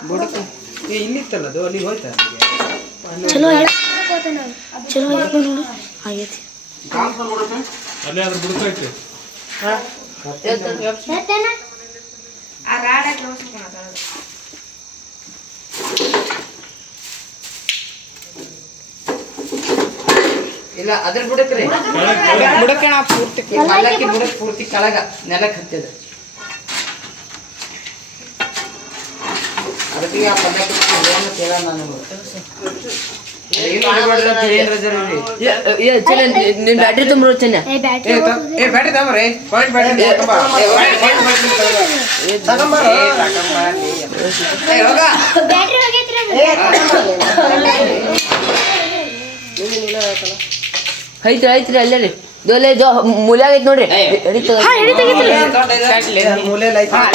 ಬುಡಕ ಇಲ್ಲಿತ್ತಲ್ಲ ಅದು ಅಲ್ಲಿ ಹೋಯ್ತಾ ಚಲೋ ಚಲೋ ನೋಡು ಆಗೈತಿ ಅಲ್ಲೇ ಅದ್ರ ಬುಡಕೈತೆ ಆ ರಾಡಾಗಿ ಹೋಗ್ಸ್ಕೊಳ ಇಲ್ಲ ಅದ್ರ ಬುಡಕ್ರಿ ಬುಡಕಣ ಪೂರ್ತಿ ಮಲ್ಲಕ್ಕಿ ಬುಡಕ್ ಪೂರ್ತಿ ಕೆಳಗ ನೆಲಕ್ಕೆ ಹತ್ತಿದ ಅದಕ್ಕೆ ಆ ಪಲ್ಲಕ್ಕಿ ಏನು ಕೇಳ ನಾನು ನಿನ್ ಬ್ಯಾಟ್ರಿ ತುಂಬ ಚೆನ್ನ ಏ ಬ್ಯಾಟ್ರಿ ತಗೊಂಬರ್ರಿ ಪಾಯಿಂಟ್ ಬ್ಯಾಟ್ರಿ ತಗೊಂಬಾರ ಐತ್ರಿ ಐತ್ರಿ ಅಲ್ಲೇ ರೀ ದೋಲೆ ಜೋ ಮೂಲೆ ಆಗೈತಿ ನೋಡ್ರಿ ಮೂಲೆ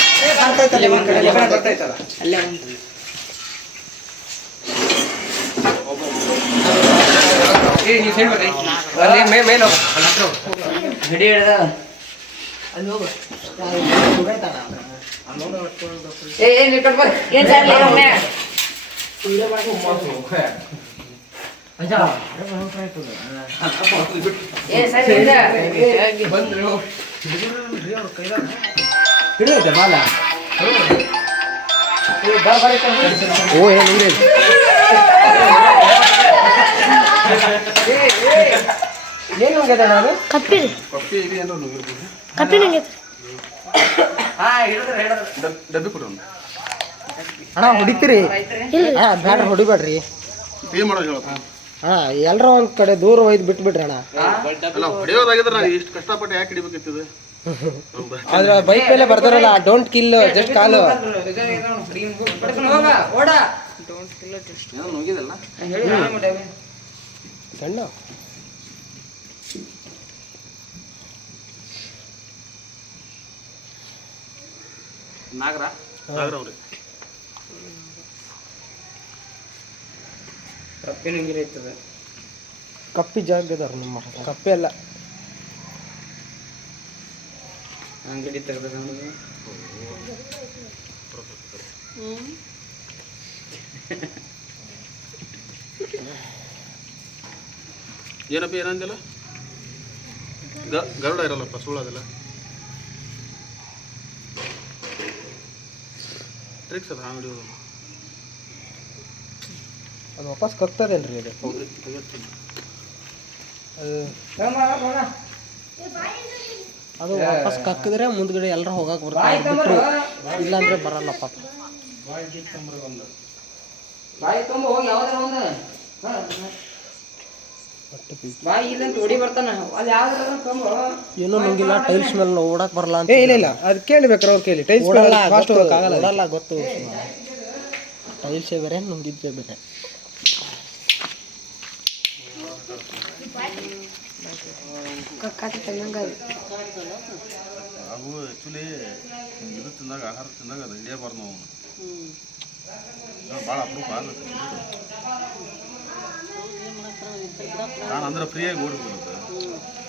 ಕಪ್ಪಿ ಕಪ್ಪಿ ನಂಗೈತ್ರಿ ಡಬ್ಬಿ ಕೊಡು ಅಣ್ಣ ಹೊಡಿತೀರಿ ಬ್ಯಾಡ್ರಿ ಹೊಡಿಬೇಡ್ರಿ ಏನ್ ಮಾಡೋದು ಹೇಳಪ್ಪ ಅಣ್ಣ ಎಲ್ಲರ ಒಂದ್ ಕಡೆ ದೂರ ಒಯ್ದು ಬಿಟ್ಬಿಡ್ರಿ ಅಣ್ಣ ಅಲ್ಲ ಹೊಡೆಯೋದಾಗಿದ್ರೆ ನಾನು ಇಷ್ಟು ಕಷ್ಟಪಟ್ಟು ಯಾಕೆ ಹಿಡಿಬೇಕಿತ್ತು ಆದ್ರೆ ಬೈಕ್ ಮೇಲೆ ಬರ್ತಾರಲ್ಲ ಡೋಂಟ್ ಕಿಲ್ ಜಸ್ಟ್ ಕಾಲು ಏನೋ ಹೋಗಿದಲ್ಲ ಸಣ್ಣ ನಾಗರ ಅವ್ರಿ ಕಪ್ಪಿ ಜಾಗ ಅದಾರ ನಮ್ಮ ಕಪ್ಪೆ ಅಲ್ಲ ಅಂಗಡಿ ತೆಗೆದ ಏನಪ್ಪ ಏನಂದಿಲ್ಲ ಗರುಡ ಇರಲ್ಲಪ್ಪ ಸುಳ್ಳು ಅದೆಲ್ಲ ಟ್ರಿಕ್ಸ್ ಅದ ಅಂಗಡಿ ಅದು ವಾಪಸ್ ಕಕ್ತದೇನ್ರಿ ಅದು ಅದು ವಾಪಸ್ ಕಕ್ಕಿದ್ರೆ ಮುಂದ್ಗಡೆ ಎಲ್ಲರೂ ಹೋಗಕ್ಕೆ ಬರ್ತಾರೆ ಬಿಟ್ಟರು ಇಲ್ಲಾಂದ್ರೆ ಬರಲ್ಲ ಪಾಪ ಬಾಯಿ ತುಂಬ ಹೋಗಿ ಯಾವ್ದಾರ ಒಂದು ಬಾಯಿ ಇಲ್ಲಂತ ಹೊಡಿ ಬರ್ತಾನ ಅಲ್ಲಿ ಯಾವ್ದಾರ ತುಂಬ ಏನೂ ನಂಗಿಲ್ಲ ಟೈಲ್ಸ್ ಮೇಲೆ ಓಡಕ್ ಬರಲ್ಲ ಅಂತ ಇಲ್ಲ ಅದು ಕೇಳಿಬೇಕ್ರ ಅವ್ರು ಕೇಳಿ ಟೈಲ್ಸ್ ಫಾಸ್ಟ್ ಹೋಗಕ್ಕಾಗಲ್ಲ ಓಡಲ್ಲ ಗೊತ್ತು ಟೈಲ್ಸೇ ಬೇರೆ ನುಂಗಿದ್ರೆ ಬೇರೆ ಹಾಗೂ ಆ್ಯಕ್ಚುಲಿ ಇದು ತಿಂದಾಗ ಆಹಾರ ತಿಂದಾಗ ಅದು ಹಿಡಿಯಬಾರ್ದು ನಾವು ಭಾಳ ಅಪರೂಪ ಆಗುತ್ತೆ ನಾನು ಅಂದ್ರೆ ಫ್ರೀಯಾಗಿ ಓಡಿಬಿಡುತ್ತೆ